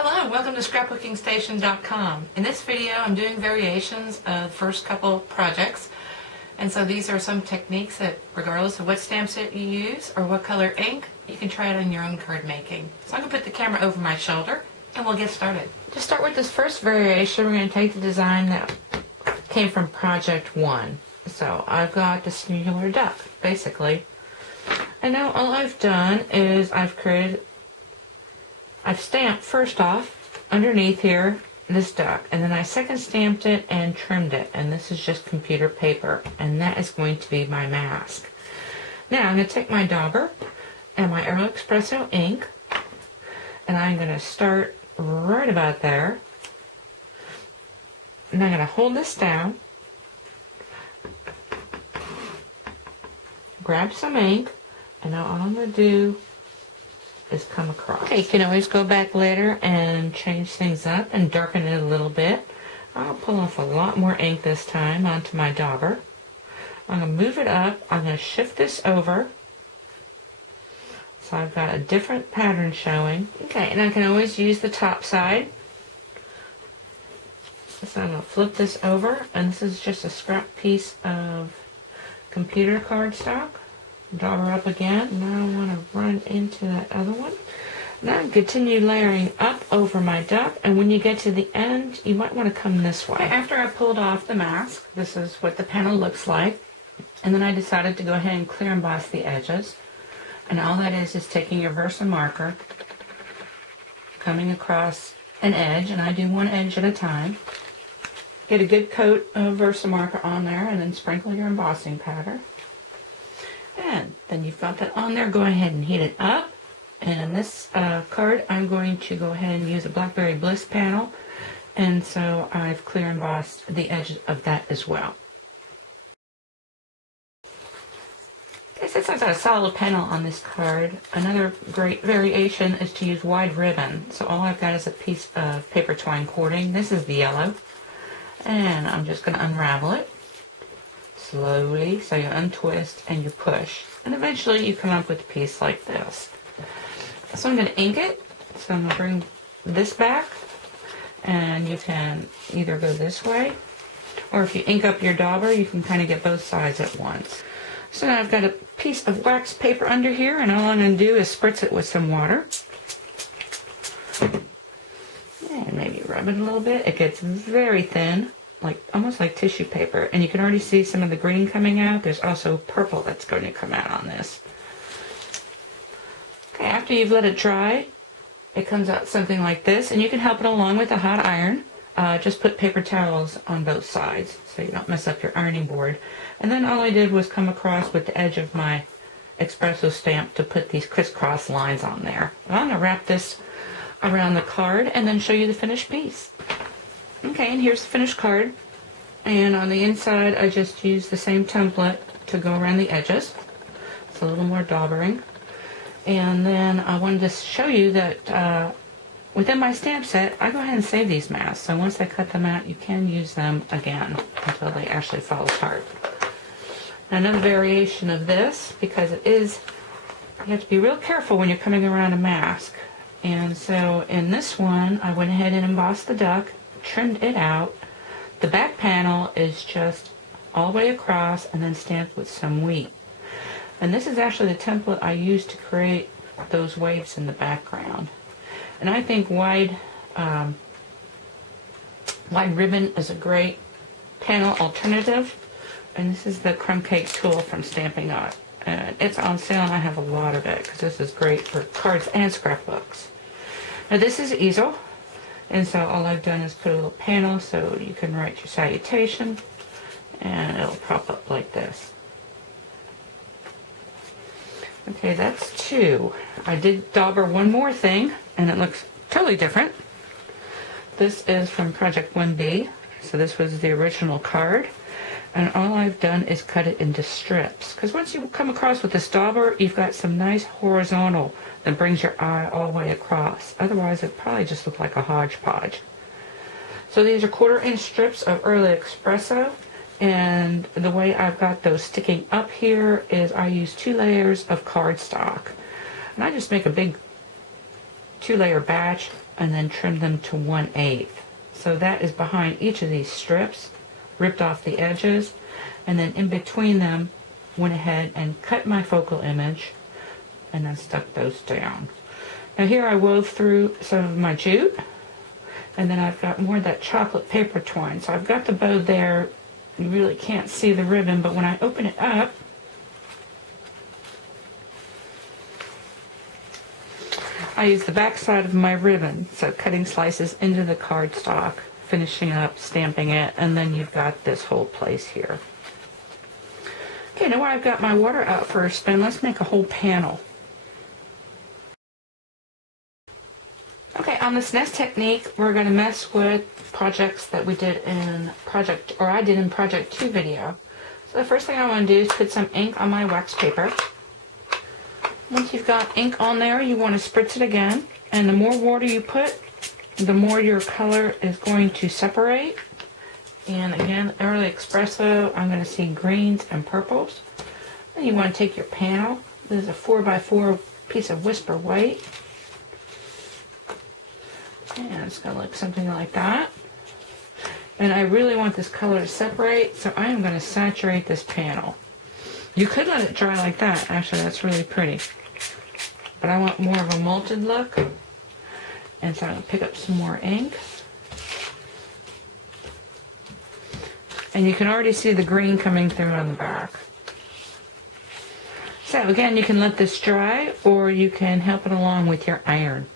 Hello and welcome to scrapbookingstation.com. In this video I'm doing variations of the first couple projects, and so these are some techniques that regardless of what stamp set you use or what color ink, you can try it on your own card making. So I'm going to put the camera over my shoulder and we'll get started. To start with this first variation, we're going to take the design that came from project 1. So I've got the singular duck basically, and now all I've done is I've stamped first off underneath here this duck, and then I second stamped it and trimmed it, and this is just computer paper, and that is going to be my mask. Now I'm going to take my dauber and my Aero Espresso ink, and I'm going to start right about there, and I'm going to hold this down, grab some ink, and now all I'm going to do is come across. Okay, you can always go back later and change things up and darken it a little bit. I'll pull off a lot more ink this time onto my dauber. I'm going to move it up. I'm going to shift this over. So I've got a different pattern showing. Okay, and I can always use the top side. So I'm going to flip this over, and this is just a scrap piece of computer cardstock. Dauber up again. Now I want to run into that other one. Now continue layering up over my duck, and when you get to the end, you might want to come this way. After I pulled off the mask, this is what the panel looks like, and then I decided to go ahead and clear emboss the edges, and all that is taking your Versa marker, coming across an edge, and I do one edge at a time. Get a good coat of Versa marker on there, and then sprinkle your embossing powder. And then you've got that on there. Go ahead and heat it up. And this card, I'm going to go ahead and use a Blackberry Bliss panel. And so I've clear embossed the edges of that as well. Okay, since I've got a solid panel on this card, another great variation is to use wide ribbon. So all I've got is a piece of paper twine cording. This is the yellow. And I'm just going to unravel it slowly, so you untwist and you push, and eventually you come up with a piece like this. So I'm going to ink it, so I'm going to bring this back, and you can either go this way, or if you ink up your dauber, you can kind of get both sides at once. So now I've got a piece of wax paper under here, and all I'm going to do is spritz it with some water, and maybe rub it a little bit. It gets very thin, like almost like tissue paper, and you can already see some of the green coming out. There's also purple that's going to come out on this. Okay, after you've let it dry, it comes out something like this, and you can help it along with a hot iron. Just put paper towels on both sides so you don't mess up your ironing board. And then all I did was come across with the edge of my espresso stamp to put these crisscross lines on there. And I'm going to wrap this around the card and then show you the finished piece. Okay, and here's the finished card, and on the inside I just used the same template to go around the edges. It's a little more daubering, and then I wanted to show you that within my stamp set I go ahead and save these masks, so once I cut them out you can use them again until they actually fall apart. Now, another variation of this, because it is, you have to be real careful when you're coming around a mask, and so in this one I went ahead and embossed the duck, trimmed it out. The back panel is just all the way across and then stamped with some wheat. And this is actually the template I used to create those waves in the background. And I think wide ribbon is a great panel alternative. And this is the crumb cake tool from Stampin' Up. And it's on sale, and I have a lot of it because this is great for cards and scrapbooks. Now this is Easel. And so all I've done is put a little panel so you can write your salutation, and it'll pop up like this. Okay, that's 2. I did dauber one more thing, and it looks totally different. This is from Project 1B, so this was the original card. And all I've done is cut it into strips, because once you come across with this dauber, you've got some nice horizontal that brings your eye all the way across. Otherwise, it probably just look like a hodgepodge. So these are 1/4-inch strips of Early Espresso, and the way I've got those sticking up here is I use 2 layers of cardstock. And I just make a big 2-layer batch and then trimmed them to 1/8. So that is behind each of these strips, ripped off the edges, and then in between them went ahead and cut my focal image and then stuck those down. Now here I wove through some of my jute, and then I've got more of that chocolate paper twine. So I've got the bow there. You really can't see the ribbon, but when I open it up, I use the back side of my ribbon, so cutting slices into the cardstock, finishing up, stamping it, and then you've got this whole place here. Okay, now I've got my water out for a spin. Let's make a whole panel. Okay, on this next technique, we're going to mess with projects that we did in I did in Project 2 video. So the first thing I want to do is put some ink on my wax paper. Once you've got ink on there, you want to spritz it again. And the more water you put, the more your color is going to separate. And again, early espresso, I'm going to see greens and purples. Then you want to take your panel. This is a 4x4 piece of Whisper White. And it's going to look something like that. And I really want this color to separate, so I am going to saturate this panel. You could let it dry like that. Actually, that's really pretty. But I want more of a molted look. And so I'm going to pick up some more ink. And you can already see the green coming through on the back. So again, you can let this dry, or you can help it along with your iron.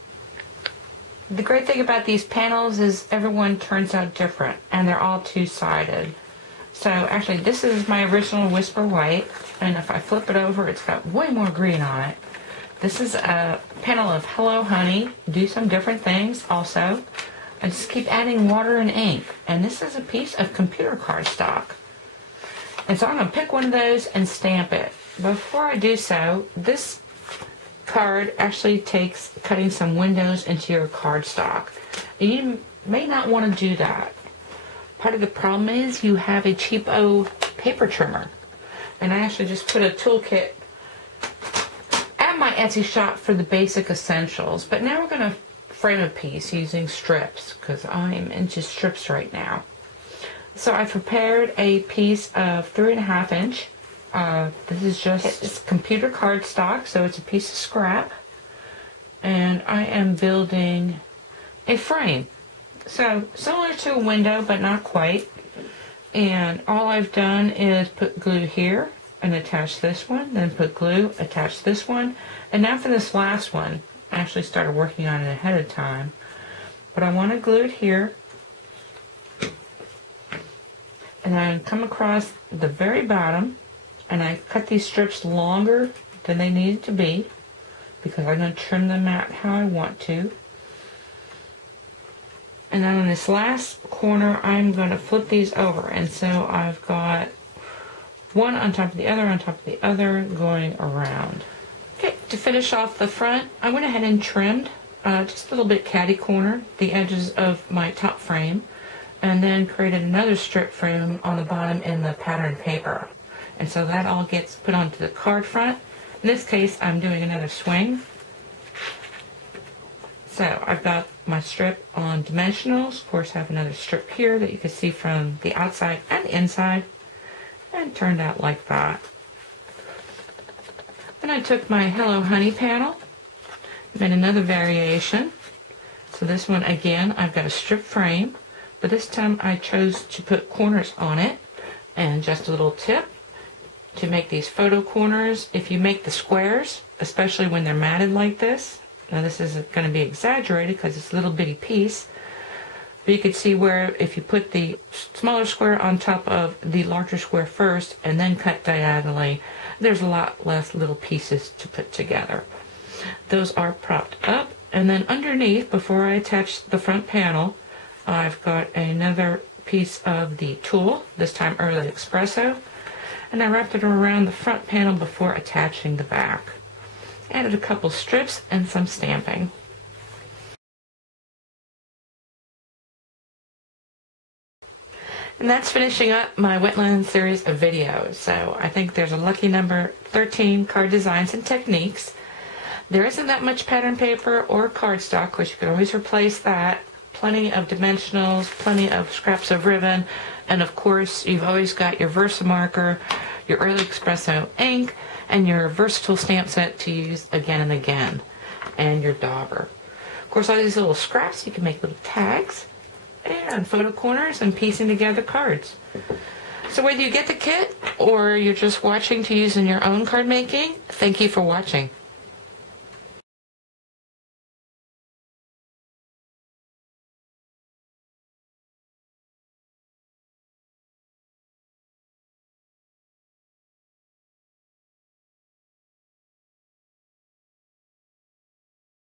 The great thing about these panels is everyone turns out different, and they're all two-sided. So actually, this is my original Whisper White, and if I flip it over, it's got way more green on it. This is a panel of Hello Honey. Do some different things also. I just keep adding water and ink, and this is a piece of computer cardstock. And so I'm going to pick one of those and stamp it. Before I do so, this card actually takes cutting some windows into your cardstock. You may not want to do that. Part of the problem is you have a cheapo paper trimmer. And I actually just put a toolkit at my Etsy shop for the basic essentials. But now we're going to frame a piece using strips, because I'm into strips right now. So I prepared a piece of 3.5 inch. This is just computer cardstock, so it's a piece of scrap. And I am building a frame. So similar to a window, but not quite. And all I've done is put glue here and attach this one, then put glue, attach this one. And now for this last one, I actually started working on it ahead of time. But I want to glue it here. And then come across the very bottom. And I cut these strips longer than they needed to be, because I'm going to trim them out how I want to. And then on this last corner, I'm going to flip these over. And so I've got one on top of the other, on top of the other, going around. Okay, to finish off the front, I went ahead and trimmed just a little bit catty-corner the edges of my top frame, and then created another strip frame on the bottom in the pattern paper. And so that all gets put onto the card front. In this case, I'm doing another swing. So I've got my strip on dimensionals. Of course, I have another strip here that you can see from the outside and the inside. And turned out like that. Then I took my Hello Honey panel, made another variation. So this one, again, I've got a strip frame, but this time I chose to put corners on it and just a little tip to make these photo corners. If you make the squares, especially when they're matted like this, now this is going to be exaggerated because it's a little bitty piece, but you can see where if you put the smaller square on top of the larger square first and then cut diagonally, there's a lot less little pieces to put together. Those are propped up, and then underneath, before I attach the front panel, I've got another piece of the tulle, this time Early Espresso, and I wrapped it around the front panel before attaching the back. Added a couple strips and some stamping. And that's finishing up my Wetlands series of videos. So I think there's a lucky number 13 card designs and techniques. There isn't that much pattern paper or cardstock, which you can always replace that. Plenty of dimensionals, plenty of scraps of ribbon, and of course you've always got your Versamarker, your Early Espresso ink, and your versatile stamp set to use again and again, and your dauber. Of course, all these little scraps, you can make little tags and photo corners and piecing together cards. So whether you get the kit or you're just watching to use in your own card making, thank you for watching.